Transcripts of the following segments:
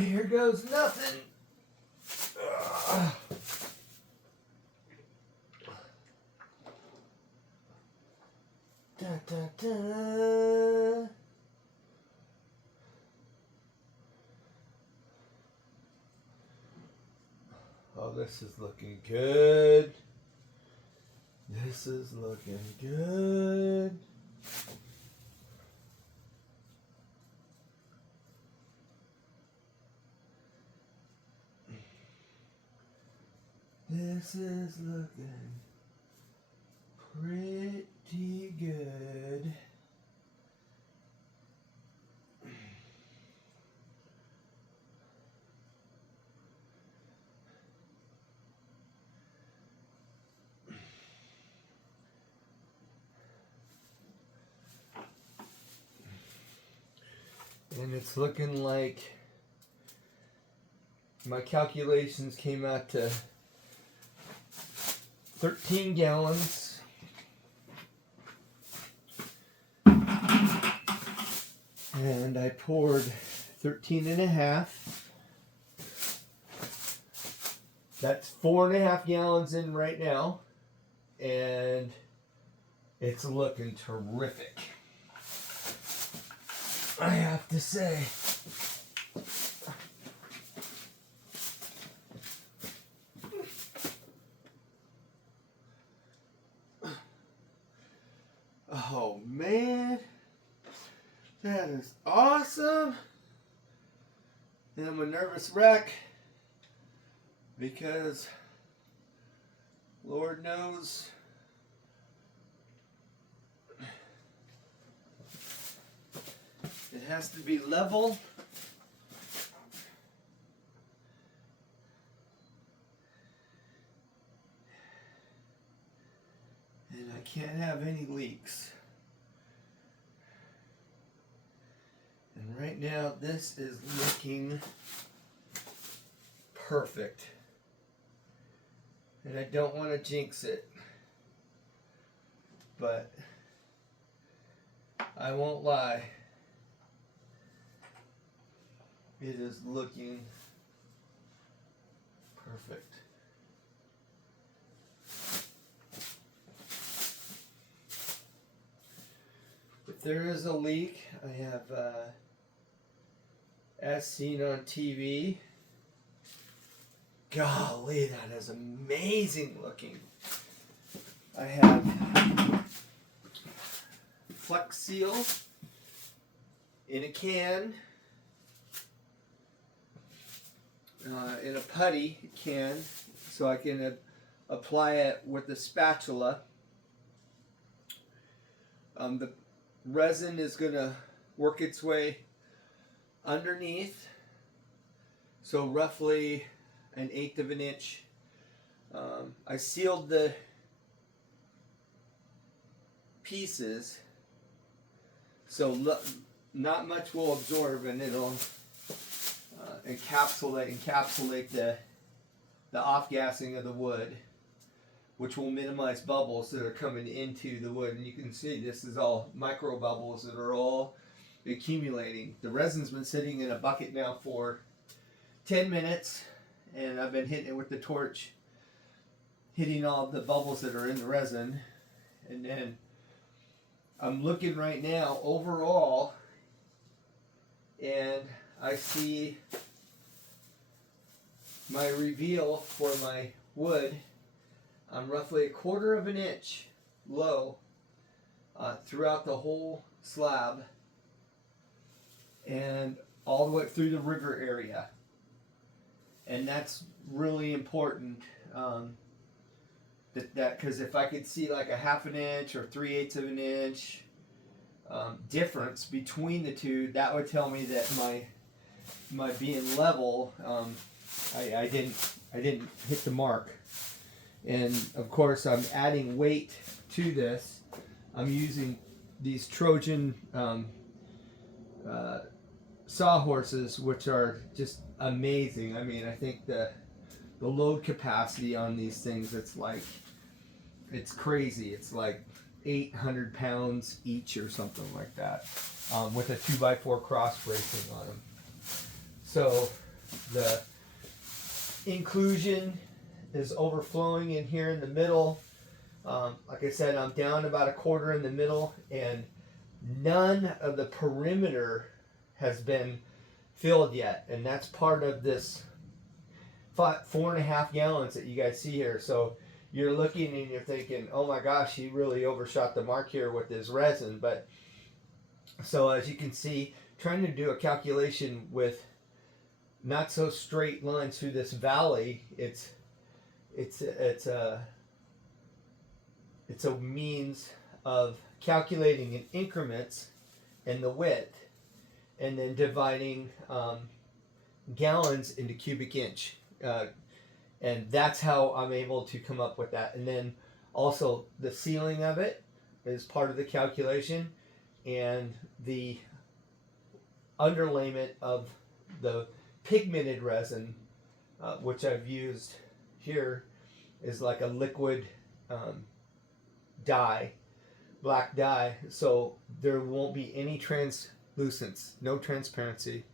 Here goes nothing. Ugh. Da, da, da. Oh, this is looking good. This is looking good. This is looking pretty good. And it's looking like my calculations came out to 13 gallons. And I poured 13 and a half. That's 4.5 gallons in right now. And it's looking terrific, I have to say. Oh man, that is awesome. And I'm a nervous wreck because Lord knows it has to be level. And I can't have any leaks. And right now this is looking perfect. And I don't want to jinx it, but I won't lie. It is looking perfect. If there is a leak, I have, as seen on TV, golly, that is amazing looking. I have Flex Seal in a can. In a putty can, so I can apply it with the spatula. The resin is going to work its way underneath, so roughly 1/8 of an inch. I sealed the pieces so not much will absorb, and it'll encapsulate the off-gassing of the wood, which will minimize bubbles that are coming into the wood. And you can see this is all micro bubbles that are all accumulating. The resin's been sitting in a bucket now for 10 minutes, and I've been hitting it with the torch, hitting all the bubbles that are in the resin. And then I'm looking right now overall, and I see my reveal for my wood. I'm roughly 1/4 of an inch low throughout the whole slab and all the way through the rigger area. And that's really important, that because if I could see like a 1/2 inch or 3/8 of an inch difference between the two, that would tell me that my being level, I didn't hit the mark. And of course I'm adding weight to this. I'm using these Trojan sawhorses, which are just amazing. I mean, I think the load capacity on these things, it's crazy. It's like 800 pounds each or something like that, with a 2x4 cross bracing on them. So The inclusion is overflowing in here in the middle. Like I said, I'm down about a quarter in the middle, and none of the perimeter has been filled yet, and that's part of this 4.5 gallons that you guys see here. So you're looking and you're thinking, oh my gosh, he really overshot the mark here with his resin. But so as you can see, trying to do a calculation with not so straight lines through this valley, it's a means of calculating in increments and the width, and then dividing gallons into cubic inch, and that's how I'm able to come up with that. And then also the sealing of it is part of the calculation, and the underlayment of the pigmented resin, which I've used here, is like a liquid dye, black dye, so there won't be any translucence, no transparency.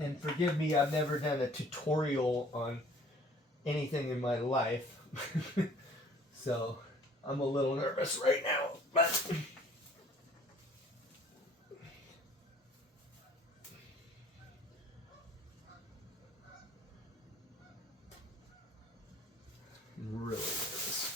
And forgive me, I've never done a tutorial on anything in my life, so I'm a little nervous right now, but I'm really nervous.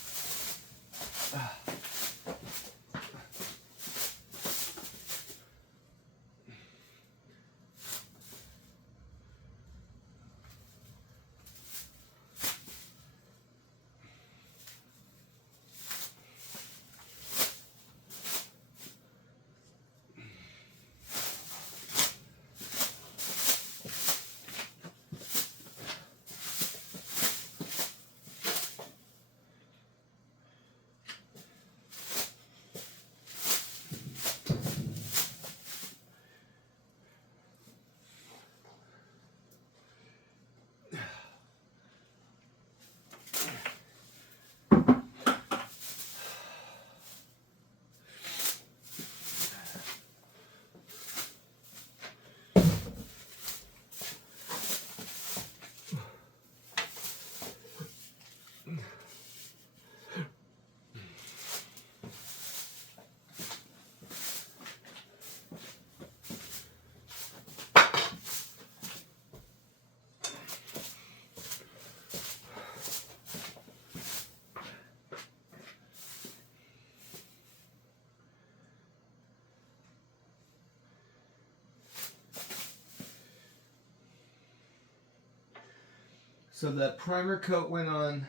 So the primer coat went on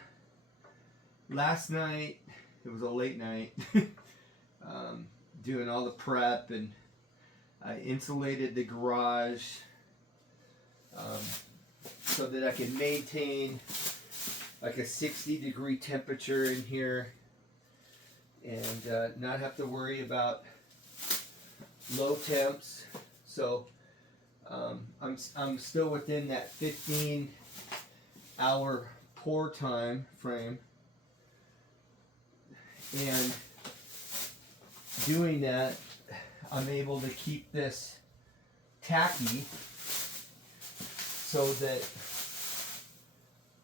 last night. It was a late night, doing all the prep, and I insulated the garage so that I can maintain like a 60-degree temperature in here, and not have to worry about low temps. So I'm still within that 15-hour pour time frame, and doing that, I'm able to keep this tacky so that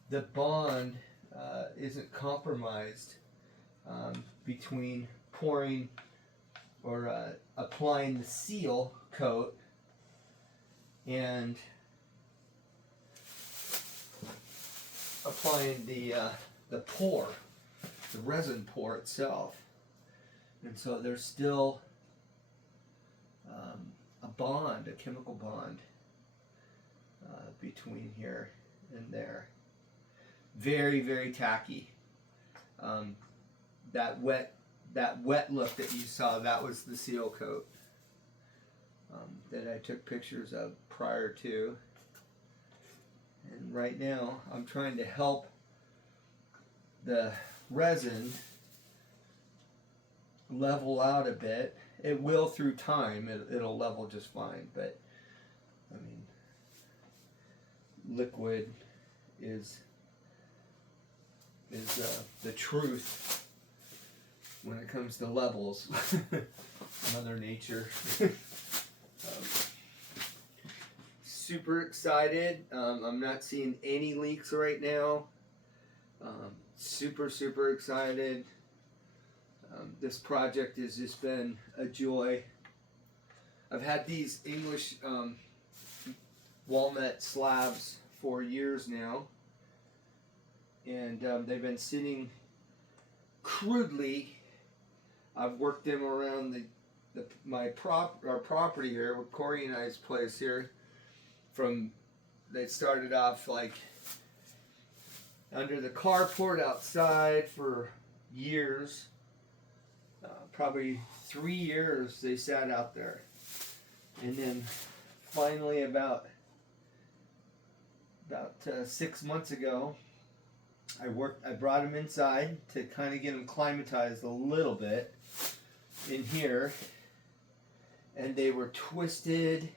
the bond isn't compromised between pouring or applying the seal coat and applying the pour, the resin pour itself. And so there's still a bond, a chemical bond between here and there. Very, very tacky. That wet look that you saw, that was the seal coat that I took pictures of prior to. And right now I'm trying to help the resin level out a bit. It will through time. It'll level just fine, but I mean, liquid is the truth when it comes to levels. Mother Nature. super excited. I'm not seeing any leaks right now. Super, super excited. This project has just been a joy. I've had these English walnut slabs for years now, and they've been sitting crudely. I've worked them around our property here, with Corey and I's place here. They started off like under the carport outside for years. Probably 3 years they sat out there, and then finally about 6 months ago, I brought them inside to kind of get them climatized a little bit in here, and they were twisted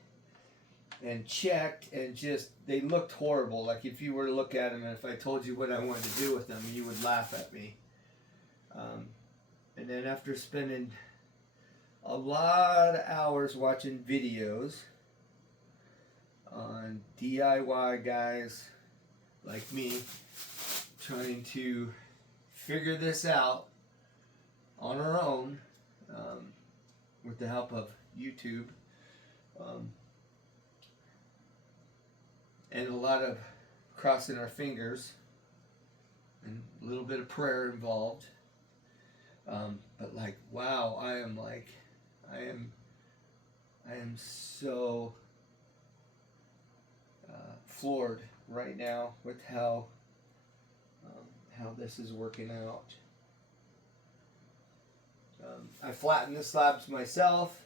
and checked, and just, they looked horrible. Like if you were to look at them, and if I told you what I wanted to do with them, you would laugh at me. And then after spending a lot of hours watching videos on DIY guys like me trying to figure this out on our own, with the help of YouTube, and a lot of crossing our fingers and a little bit of prayer involved. But like, wow, I am so floored right now with how this is working out. I flattened the slabs myself.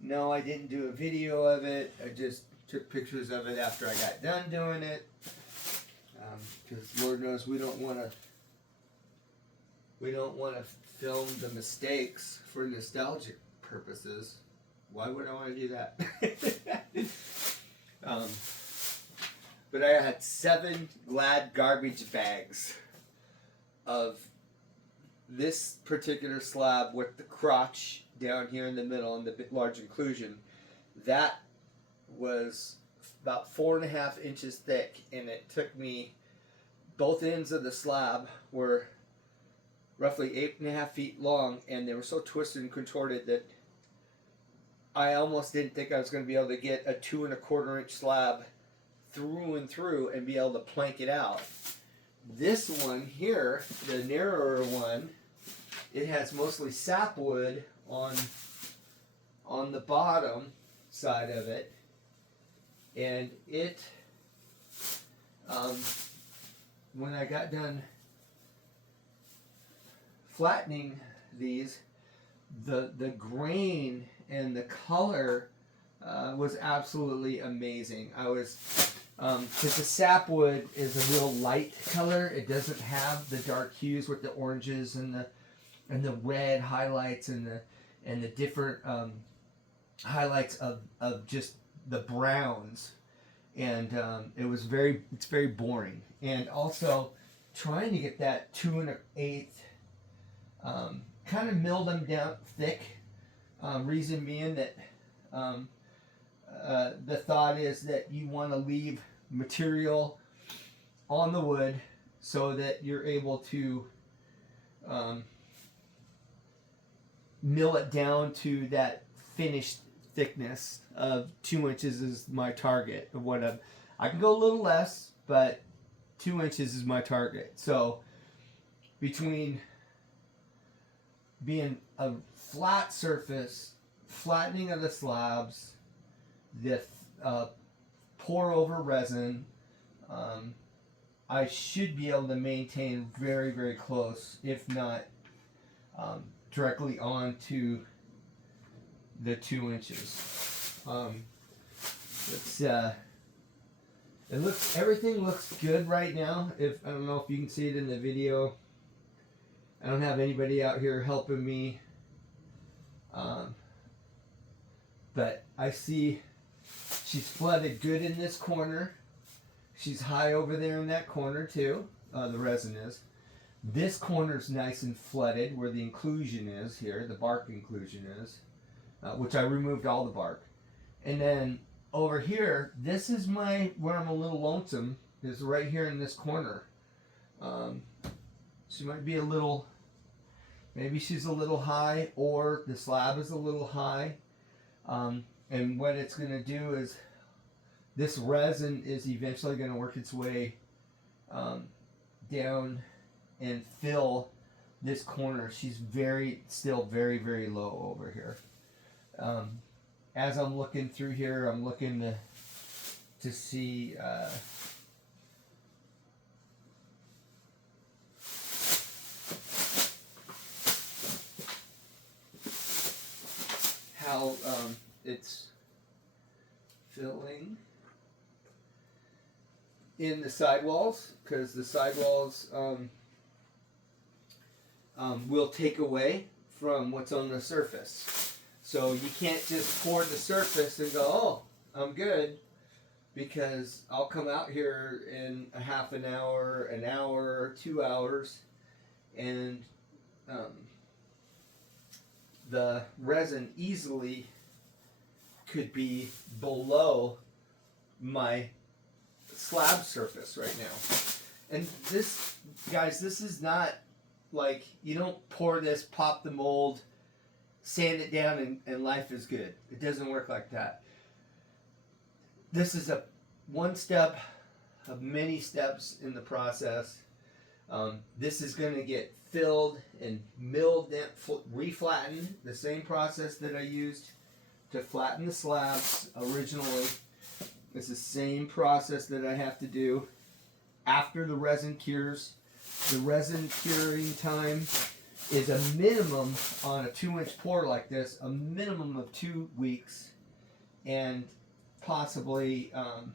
No, I didn't do a video of it. I just took pictures of it after I got done doing it. Because Lord knows we don't want to film the mistakes for nostalgic purposes. Why would I want to do that? But I had 7 Glad garbage bags of this particular slab with the crotch down here in the middle and the large inclusion. That was about 4.5 inches thick, and it took me, both ends of the slab were roughly 8.5 feet long, and they were so twisted and contorted that I almost didn't think I was going to be able to get a 2.25 inch slab through and through and be able to plank it out. This one here, the narrower one, it has mostly sapwood on the bottom side of it, and it when I got done flattening these, the grain and the color was absolutely amazing. I was, because the sapwood is a real light color. It doesn't have the dark hues with the oranges and the red highlights and the different highlights of just the browns, and it's very boring. And also trying to get that 2 1/8 kind of mill them down thick. Reason being that the thought is that you want to leave material on the wood so that you're able to mill it down to that finished thickness of 2 inches is my target of what I can go a little less, but 2 inches is my target. So between being a flat surface, flattening of the slabs, the pour over resin, I should be able to maintain very, very close, if not directly onto the 2 inches. Everything looks good right now. I don't know if you can see it in the video. I don't have anybody out here helping me, but I see she's flooded good in this corner. She's high over there in that corner too. The resin is. This corner's nice and flooded where the inclusion is here, the bark inclusion is, which I removed all the bark. And then over here, this is where I'm a little lonesome, is right here in this corner. She might be a little, maybe she's a little high, or the slab is a little high. And what it's going to do is, this resin is eventually going to work its way down and fill this corner. She's still very, very low over here. As I'm looking through here, I'm looking to see how it's filling in the sidewalls, because the sidewalls will take away from what's on the surface. So you can't just pour the surface and go, oh, I'm good, because I'll come out here in a half an hour, 2 hours, and the resin easily could be below my slab surface right now. And this, guys, this is not like, you don't pour this, pop the mold, sand it down, and life is good. It doesn't work like that. This is one step of many steps in the process. This is going to get filled and milled, reflattened, the same process that I used to flatten the slabs originally. It's the same process that I have to do after the resin cures. The resin curing time is a minimum on a 2-inch pour like this, a minimum of 2 weeks, and possibly up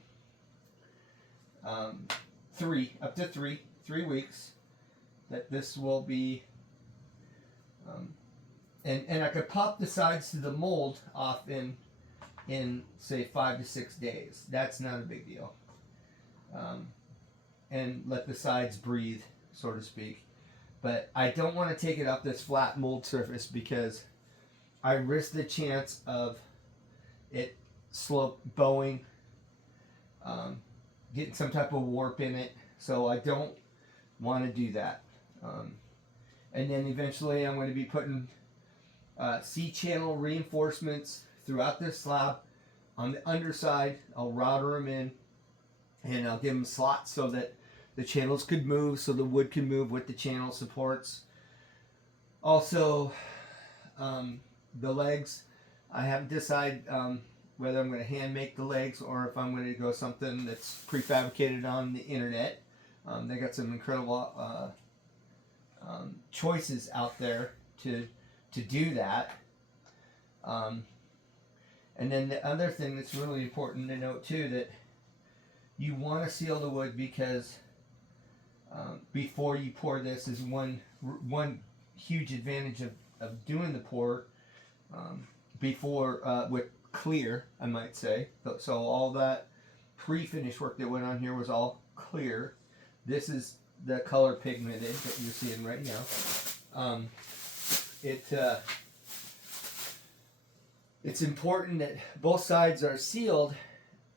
to three weeks. That this will be, and I could pop the sides to the mold off in say 5 to 6 days. That's not a big deal. And let the sides breathe, so to speak. But I don't want to take it off this flat mold surface, because I risk the chance of it bowing, getting some type of warp in it. So I don't want to do that. And then eventually I'm going to be putting C-channel reinforcements throughout this slab. On the underside, I'll router them in, and I'll give them slots so that the channels could move, so the wood can move with the channel supports. Also, the legs, I haven't decided whether I'm going to hand make the legs or if I'm going to go something that's prefabricated on the internet. They got some incredible choices out there to do that. And then the other thing that's really important to note too, that you want to seal the wood, because before you pour this is one huge advantage of doing the pour before with clear, I might say. So all that pre-finish work that went on here was all clear. This is the color pigmented that you're seeing right now. It's important that both sides are sealed,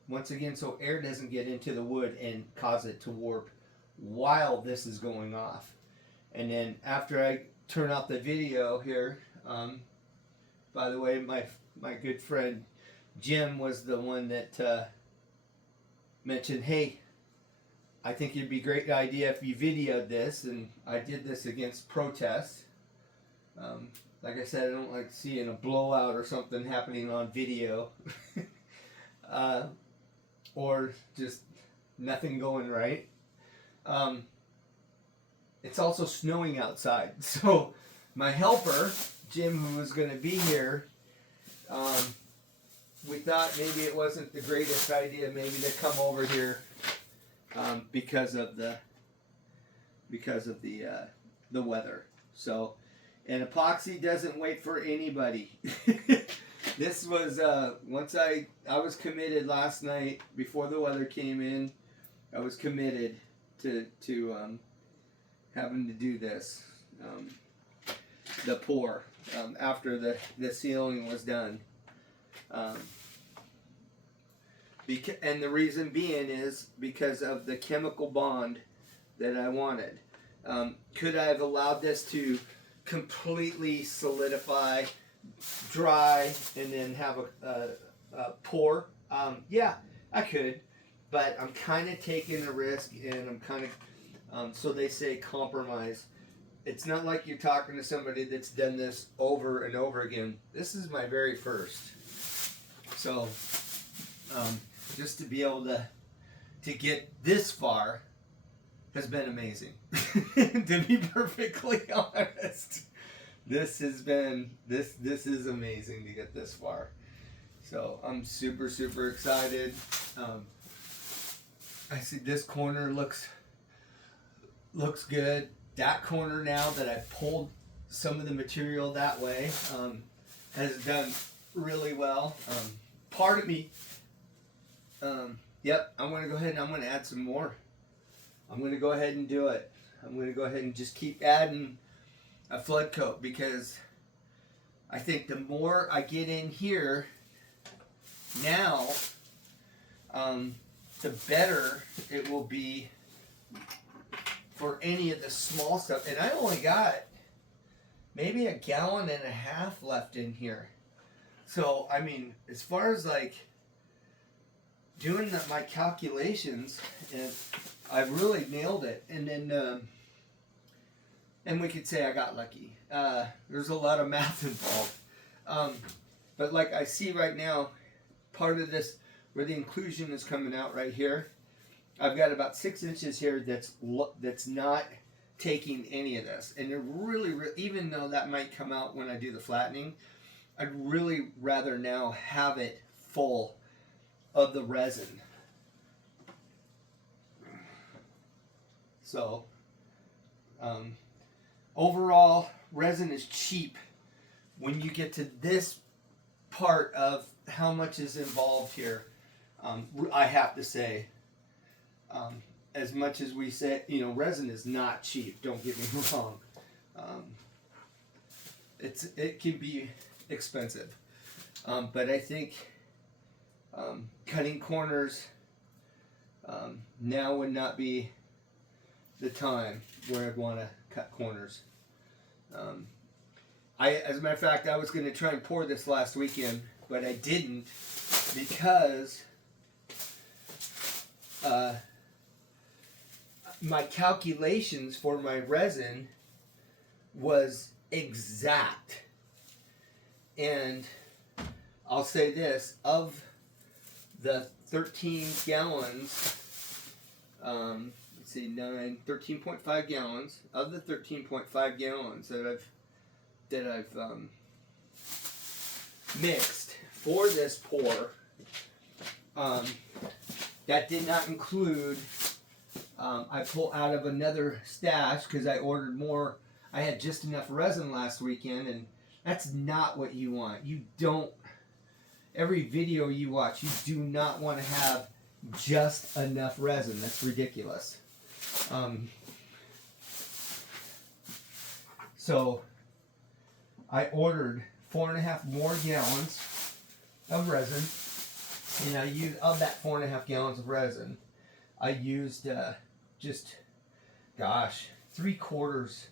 once again, so air doesn't get into the wood and cause it to warp while this is going off. And then after I turn off the video here, by the way, my good friend Jim was the one that mentioned, hey, I think it'd be a great idea if you videoed this, and I did this against protest. Like I said, I don't like seeing a blowout or something happening on video. Or just nothing going right. It's also snowing outside. So my helper, Jim, who was going to be here, we thought maybe it wasn't the greatest idea maybe to come over here because of the weather. So, and epoxy doesn't wait for anybody. This was once I was committed last night before the weather came in. I was committed to having to do this, the pour after the sealing was done. And the reason being is because of the chemical bond that I wanted. Could I have allowed this to completely solidify, dry, and then have a pour? Yeah, I could, but I'm kind of taking a risk, and I'm kind of, so they say compromise. It's not like you're talking to somebody that's done this over and over again. This is my very first. So, just to be able to get this far has been amazing. To be perfectly honest, this has been this is amazing to get this far. So I'm super excited. I see this corner looks good. That corner, now that I pulled some of the material that way, has done really well. Part of me, yep, I'm going to go ahead and I'm going to add some more. I'm going to go ahead and do it. I'm going to go ahead and just keep adding a flood coat, because I think the more I get in here now, the better it will be for any of the small stuff. And I only got maybe 1.5 gallons left in here. So, I mean, as far as like doing my calculations, and I've really nailed it. And then, and we could say I got lucky. There's a lot of math involved. But like I see right now, part of this, where the inclusion is coming out right here, I've got about 6 inches here that's not taking any of this. And they're really, even though that might come out when I do the flattening, I'd really rather now have it full of the resin. So, overall, resin is cheap when you get to this part of how much is involved here. I have to say, as much as we say, resin is not cheap, don't get me wrong. It can be expensive. But I think cutting corners now would not be the time where I'd want to cut corners. As a matter of fact, I was going to try and pour this last weekend, but I didn't, because my calculations for my resin was exact. And I'll say this, of the 13 gallons, let's see, 13.5 gallons, of the 13.5 gallons that I've mixed for this pour, that did not include, I pull out of another stash because I ordered more. I had just enough resin last weekend, and that's not what you want. You don't, every video you watch, you do not want to have just enough resin. That's ridiculous. So I ordered 4.5 more gallons of resin, and I used, of that 4.5 gallons of resin, I used just, gosh, 3/4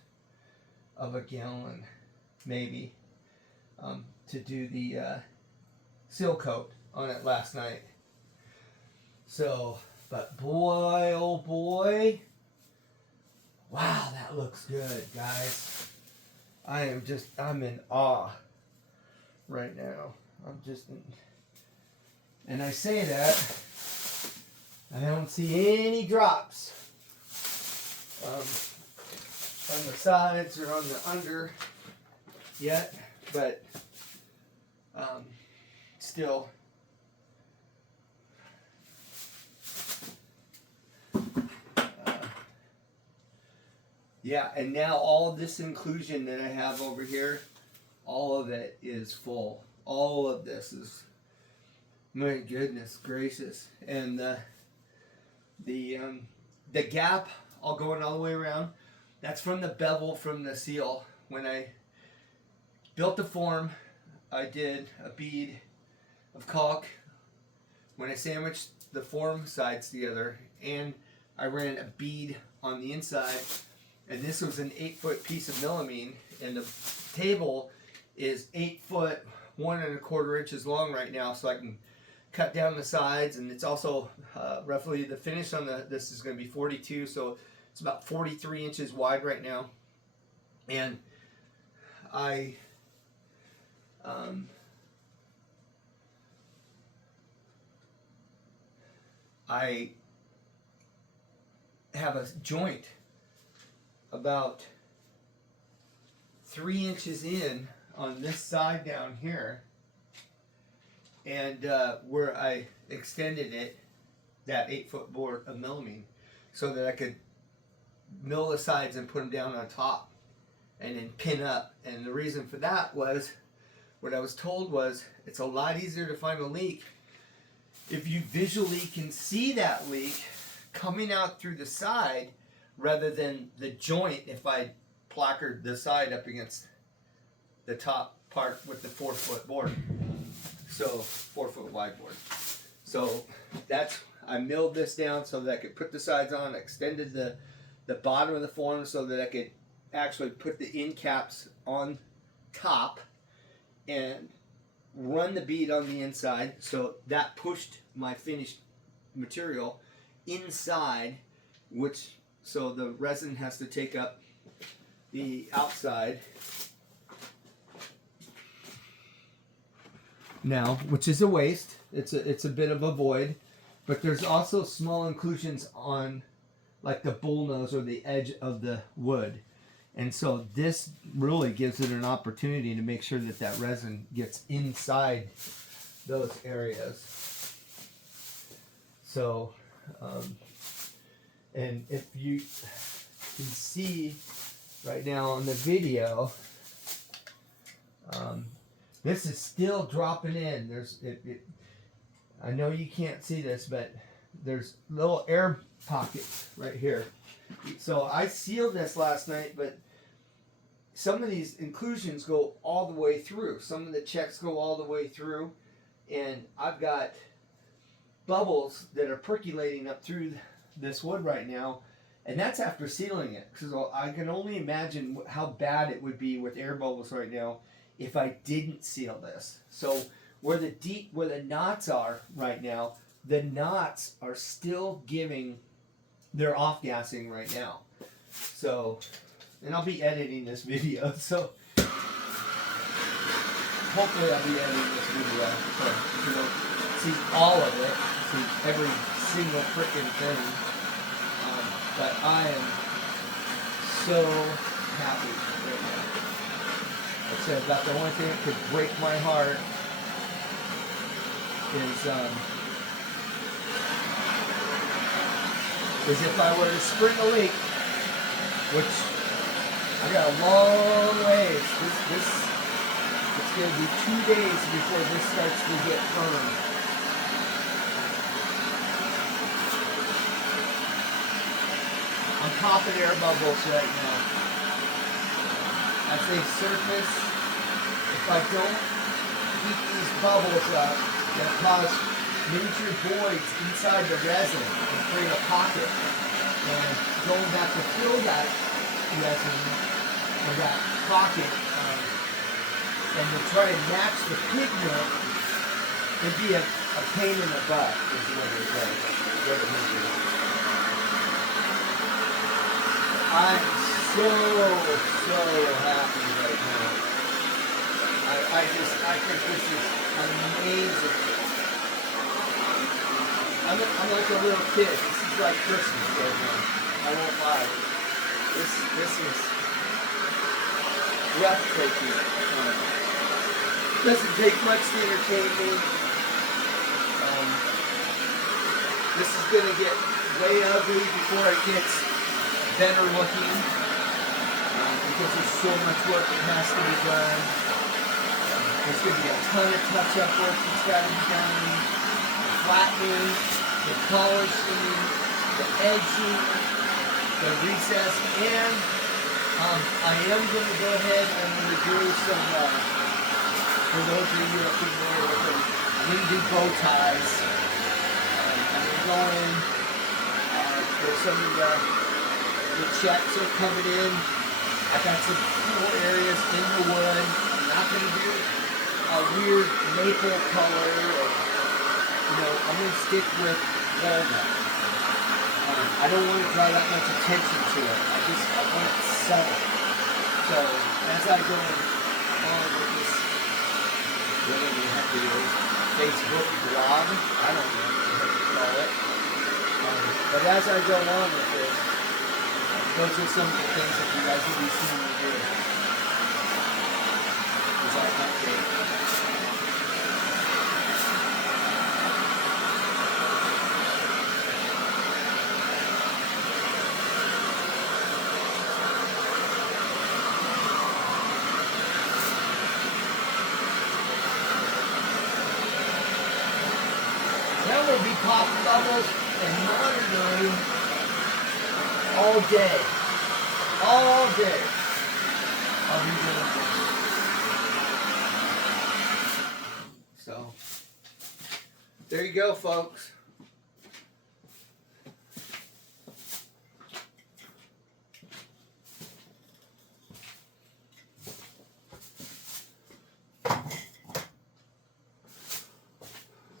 of a gallon, maybe, to do the seal coat on it last night. So, but boy, oh boy, wow, that looks good, guys. I'm in awe right now. I'm just in, and I say that, I don't see any drops on the sides or on the under yet, but still, yeah. And now all of this inclusion that I have over here, all of it is full. All of this is, my goodness gracious. And the gap all going all the way around, that's from the bevel from the seal. When I built the form, I did a bead of caulk when I sandwiched the form sides together, and I ran a bead on the inside, and this was an 8-foot piece of melamine, and the table is 8 foot 1¼ inches long right now, so I can cut down the sides, and it's also roughly the finish on this is going to be 42, so it's about 43 inches wide right now. And I have a joint about 3 inches in on this side down here, and where I extended it, that 8-foot board of melamine, so that I could mill the sides and put them down on top and then pin up. And the reason for that was, what I was told was, it's a lot easier to find a leak if you visually can see that leak coming out through the side rather than the joint if I placard the side up against the top part with the 4-foot board. So 4-foot wide board. So that's, I milled this down so that I could put the sides on, extended the bottom of the form so that I could actually put the end caps on top and run the bead on the inside, so that pushed my finished material inside, which, so the resin has to take up the outside now, which is a waste. It's a bit of a void, but there's also small inclusions on like the bullnose or the edge of the wood. And so this really gives it an opportunity to make sure that that resin gets inside those areas. So, and if you can see right now on the video, this is still dropping in. I know you can't see this, but there's little air pockets right here. So I sealed this last night, but some of these inclusions go all the way through. Some of the checks go all the way through, and I've got bubbles that are percolating up through this wood right now, and that's after sealing it. So I can only imagine how bad it would be with air bubbles right now if I didn't seal this. So where the knots are right now, the knots are still giving, they're off-gassing right now. So, and I'll be editing this video, so hopefully I'll be editing this video so you know, see all of it, see every single freaking thing. But I am so happy right now. Like I said, about the only thing that could break my heart is if I were to spring a leak, which I got a long ways. It's going to be 2 days before this starts to get firm. I'm popping air bubbles right now. As they surface, if I don't heat these bubbles up, they'll cause major voids inside the resin and create a pocket. And going back to fill that resin or that pocket and to try to match the pigment, it'd be a pain in the butt, is what it would be. I'm so happy right now. I think this is amazing. I'm like a little kid. This is like Christmas right now. I won't lie. This is breathtaking. Doesn't take much to entertain me. This is going to get way ugly before it gets better looking, because there's so much work that has to be done. There's going to be a ton of touch-up work that's got to be done. The flattening, the polishing, the edging, the recess, and I am going to go ahead and I'm going to do some, for those of you who are familiar with them, I'm going to do bow ties. going. There's some of the checks are coming in. I got some cool areas in the wood. I'm not going to do a weird maple color. Or, I'm going to stick with walnut. I don't want to draw that much attention to it. I want it subtle. So as I go on with this, whatever you have to do, Facebook blog, I don't know what you call it. But as I go on with this, those are some of the things that you guys will be seeing me do. As I update. Now we'll be popping bubbles and monitoring all day. All day. I'll be doing this. So, there you go, folks.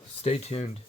Stay tuned.